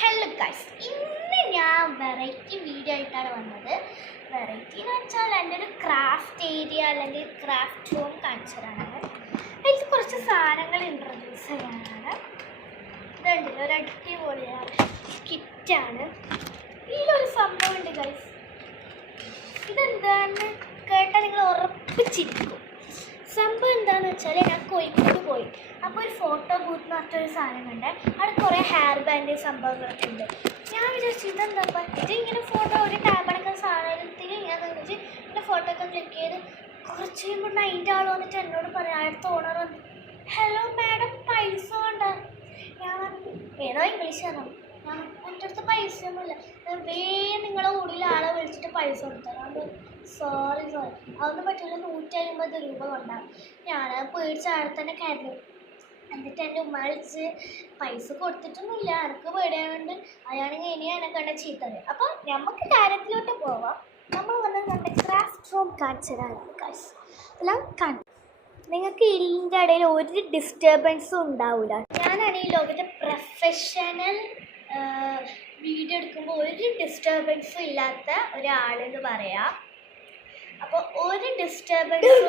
Hello guys, ഇന്ന് ഞാൻ variety video ആയിട്ടാണ് വന്നത്. വെറൈറ്റി എന്ന് വെച്ചാൽ എൻ്റെ ഒരു ക്രാഫ്റ്റ് ഏരിയ അല്ലെങ്കിൽ ക്രാഫ്റ്റ് റൂം കാണിച്ചതാണ്. അതിൽ കുറച്ച് സാധനങ്ങൾ ഇൻട്രൊഡ്യൂസ് ചെയ്യാനാണ്. ഇതുണ്ട്, ഒരു അടിപൊളിയാണ് കിറ്റാണ്. ഇതിലൊരു സംഭവമുണ്ട് ഗൈസ്. ഇതെന്താണെന്ന് കേട്ടാൽ നിങ്ങൾ ഉറപ്പിച്ചിരിക്കും. സംഭവം എന്താണെന്ന് വെച്ചാൽ, ഞാൻ കോഴിക്കോട് പോയി. അപ്പോൾ ഒരു ഫോട്ടോ ബൂത്ത് എന്ന് പറഞ്ഞൊരു സാധനം കണ്ടേ. അവിടെ കുറേ ഹെയർ ബാൻഡ് സംഭവങ്ങളൊക്കെ ഉണ്ട്. ഞാൻ വിചാരിച്ചു ഇതെന്താ ഇത് ഇങ്ങനെ ഫോട്ടോ ഒരു ടാബടക്കം സാധനത്തിൽ ഞാൻ വെച്ച് എൻ്റെ ഫോട്ടോ ഒക്കെ ക്ലിക്ക് ചെയ്ത് കുറച്ച് കഴിയുമ്പോൾ അതിൻ്റെ ആൾ വന്നിട്ട് എന്നോട് പറയാം, അടുത്ത ഓണർ വന്നു, ഹലോ മാഡം പൈസ വേണ്ട. ഞാൻ ഏതോ ഇംഗ്ലീഷാണോ? ഞാൻ എൻ്റെ അടുത്ത് പൈസ ഒന്നുമില്ല, വേഗം നിങ്ങളെ കൂടിയിൽ ആളെ വിളിച്ചിട്ട് പൈസ കൊടുത്തരാം. സോറി അതൊന്നും പറ്റില്ല, 150 രൂപ കൊണ്ടാണ്. ഞാൻ പേടിച്ച ആളെ തന്നെ കയറി. എന്നിട്ട് എൻ്റെ ഉമ്മ വിളിച്ച് പൈസ കൊടുത്തിട്ടൊന്നുമില്ല, എനിക്ക് പേടിയായതുകൊണ്ട് അയാണെങ്കിൽ ഇനി എന്നെ കണ്ട ചീത്തത്. അപ്പോൾ നമുക്ക് കാര്യത്തിലോട്ട് പോവാം. നമ്മൾ വന്നത് നമ്മുടെ ക്രാഫ്റ്റ് റൂം കാണിച്ചതാണ് കാശ് എല്ലാം കാണും. നിങ്ങൾക്ക് ഇതിൻ്റെ ഇടയിൽ ഒരു ഡിസ്റ്റർബൻസും ഉണ്ടാവില്ല. ഞാനാണ് ഈ ലോകത്തെ പ്രൊഫഷണൽ വീഡിയോ എടുക്കുമ്പോൾ ഒരു ഡിസ്റ്റർബൻസും ഇല്ലാത്ത ഒരാളെന്ന് പറയാം. അപ്പോൾ ഒരു ഡിസ്റ്റർബൻസും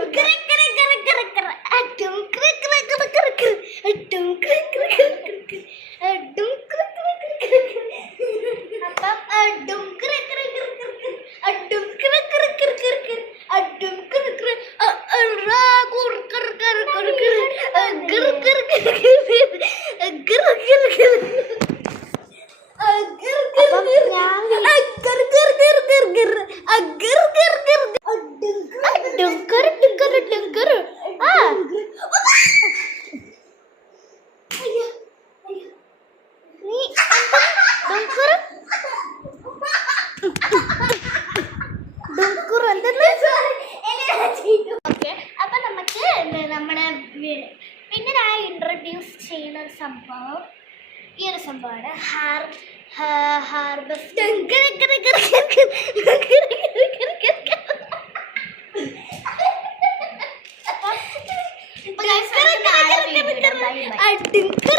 ഓക്കെ. അപ്പൊ നമുക്ക് നമ്മുടെ പിന്നെ ഞാൻ ഇൻട്രൊഡ്യൂസ് ചെയ്യുന്ന ഒരു സംഭവം ഈ ഒരു സംഭവമാണ് ഹാർവെസ്റ്റ്.